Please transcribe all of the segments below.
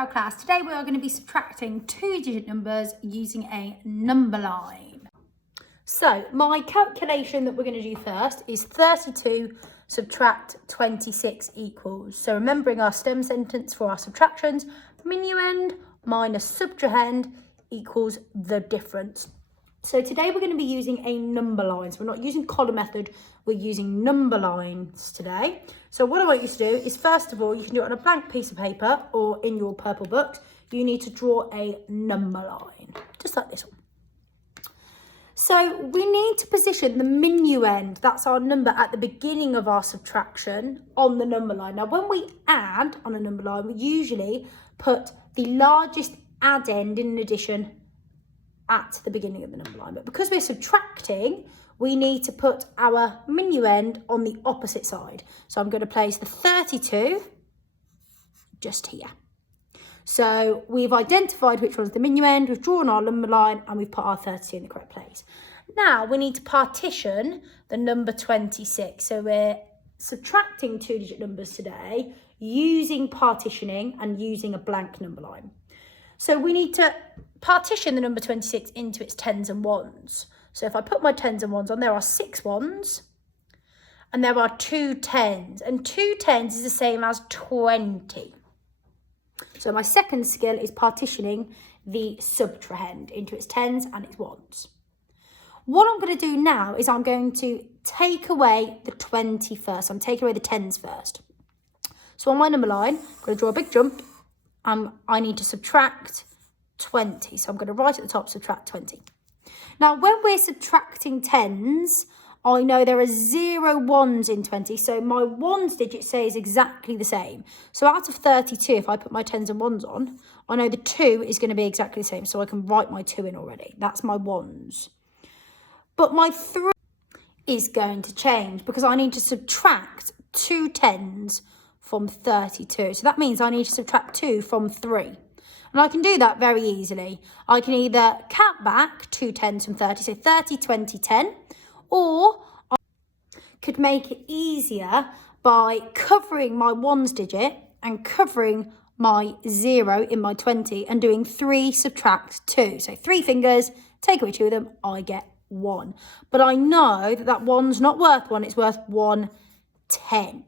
our class. Today we are going to be subtracting two-digit numbers using a number line. So my calculation that we're going to do first is 32 subtract 26 equals. So remembering our stem sentence for our subtractions, minuend minus subtrahend equals the difference. So today we're going to be using a number line. So we're not using column method, we're using number lines today. So what I want you to do is, first of all, you can do it on a blank piece of paper or in your purple books. You need to draw a number line, just like this one. So we need to position the minuend, that's our number at the beginning of our subtraction, on the number line. Now when we add on a number line, we usually put the largest add end in an addition at the beginning of the number line. But because we're subtracting, we need to put our minuend on the opposite side. So I'm going to place the 32 just here. So we've identified which one's the minuend, we've drawn our number line, and we've put our 32 in the correct place. Now we need to partition the number 26. So we're subtracting two-digit numbers today using partitioning and using a blank number line. So we need to partition the number 26 into its tens and ones. So if I put my tens and ones on, there are 6 ones and there are 2 tens. And 2 tens is the same as 20. So my second skill is partitioning the subtrahend into its tens and its ones. What I'm going to do now is I'm going to take away the 20 first. I'm taking away the tens first. So on my number line, I'm going to draw a big jump. I need to subtract 20. So I'm going to write at the top, subtract 20. Now, when we're subtracting tens, I know there are 0 ones in 20. So my ones digit stays exactly the same. So out of 32, if I put my tens and ones on, I know the 2 is going to be exactly the same. So I can write my 2 in already. That's my ones. But my 3 is going to change because I need to subtract 2 tens from 32. So that means I need to subtract 2 from 3. And I can do that very easily. I can either count back 2 tens from 30, so 30, 20, 10, or I could make it easier by covering my ones digit and covering my 0 in my 20 and doing 3 subtract 2. So 3 fingers, take away 2 of them, I get 1. But I know that that 1's not worth 1, it's worth 1 10.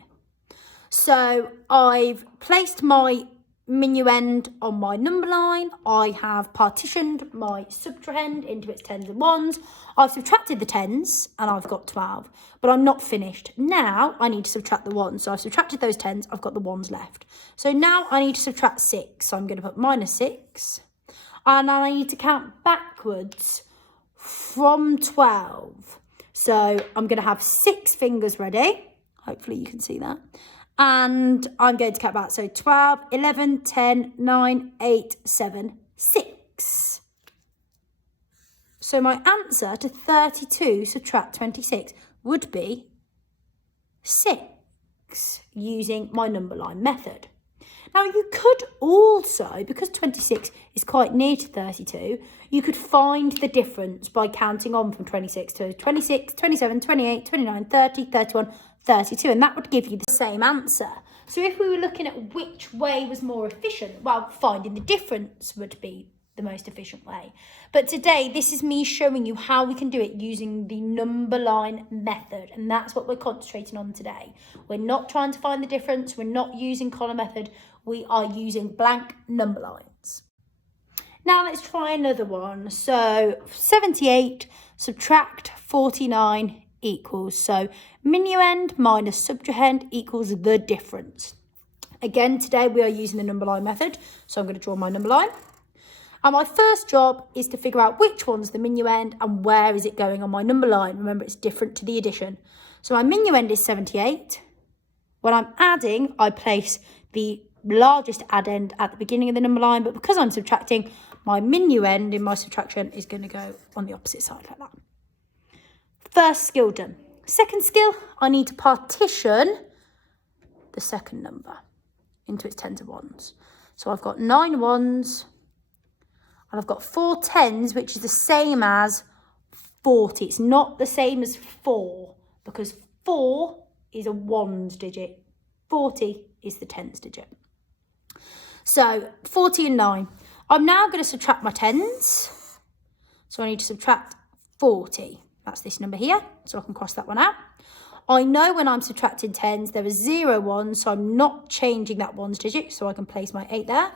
So I've placed my minuend on my number line. I have partitioned my subtrahend into its tens and ones. I've subtracted the tens and I've got 12, but I'm not finished. Now I need to subtract the ones. So I've subtracted those tens, I've got the ones left. So now I need to subtract 6. So I'm going to put minus 6. And I need to count backwards from 12. So I'm going to have 6 fingers ready. Hopefully you can see that. And I'm going to count back. So 12, 11, 10, 9, 8, 7, 6. So my answer to 32 subtract 26 would be 6 using my number line method. Now you could also, because 26 is quite near to 32, you could find the difference by counting on from 26 to 26, 27, 28, 29, 30, 31, 32, and that would give you the same answer. So if we were looking at which way was more efficient, well, finding the difference would be the most efficient way. But today, this is me showing you how we can do it using the number line method, and that's what we're concentrating on today. We're not trying to find the difference, we're not using column method, we are using blank number lines. Now let's try another one. So 78 subtract 49 equals, so minuend minus subtrahend equals the difference. Again, today we are using the number line method, so I'm going to draw my number line. And my first job is to figure out which one's the minuend and where is it going on my number line. Remember, it's different to the addition. So my minuend is 78. When I'm adding, I place the largest add end at the beginning of the number line, but because I'm subtracting, my minuend in my subtraction is going to go on the opposite side like that. First skill done. Second skill, I need to partition the second number into its tens and ones. So I've got 9 ones and I've got 4 tens, which is the same as 40. It's not the same as 4 because 4 is a ones digit. 40 is the tens digit. So 40 and 9. I'm now going to subtract my tens. So I need to subtract 40. That's this number here. So I can cross that one out. I know when I'm subtracting tens, there are 0 ones, so I'm not changing that ones digit, so I can place my 8 there.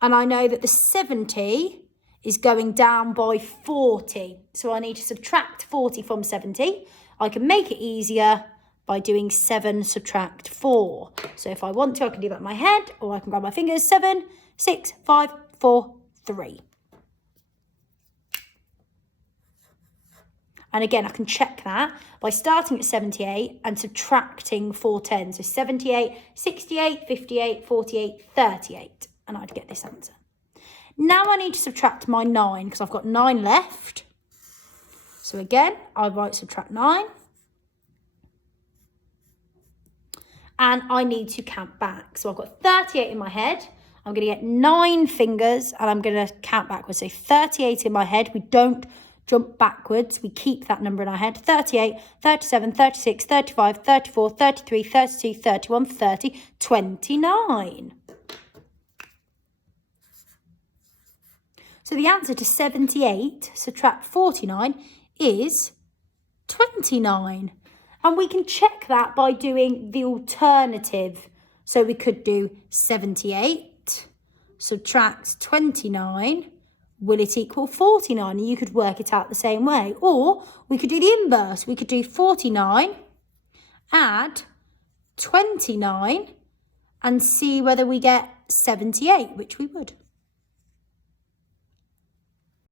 And I know that the 70 is going down by 40. So I need to subtract 40 from 70. I can make it easier by doing 7 subtract 4. So if I want to, I can do that in my head, or I can grab my fingers. 7, 6, 5, 4, 3. And again, I can check that by starting at 78 and subtracting 4 tens. So 78, 68, 58, 48, 38. And I'd get this answer. Now I need to subtract my 9 because I've got 9 left. So again, I write subtract 9. And I need to count back. So I've got 38 in my head. I'm going to get 9 fingers and I'm going to count backwards. So 38 in my head. We don't jump backwards. We keep that number in our head. 38, 37, 36, 35, 34, 33, 32, 31, 30, 29. So the answer to 78, subtract 49, is 29. And we can check that by doing the alternative. So we could do 78, subtract 29. Will it equal 49? And you could work it out the same way. Or we could do the inverse. We could do 49, add 29, and see whether we get 78, which we would.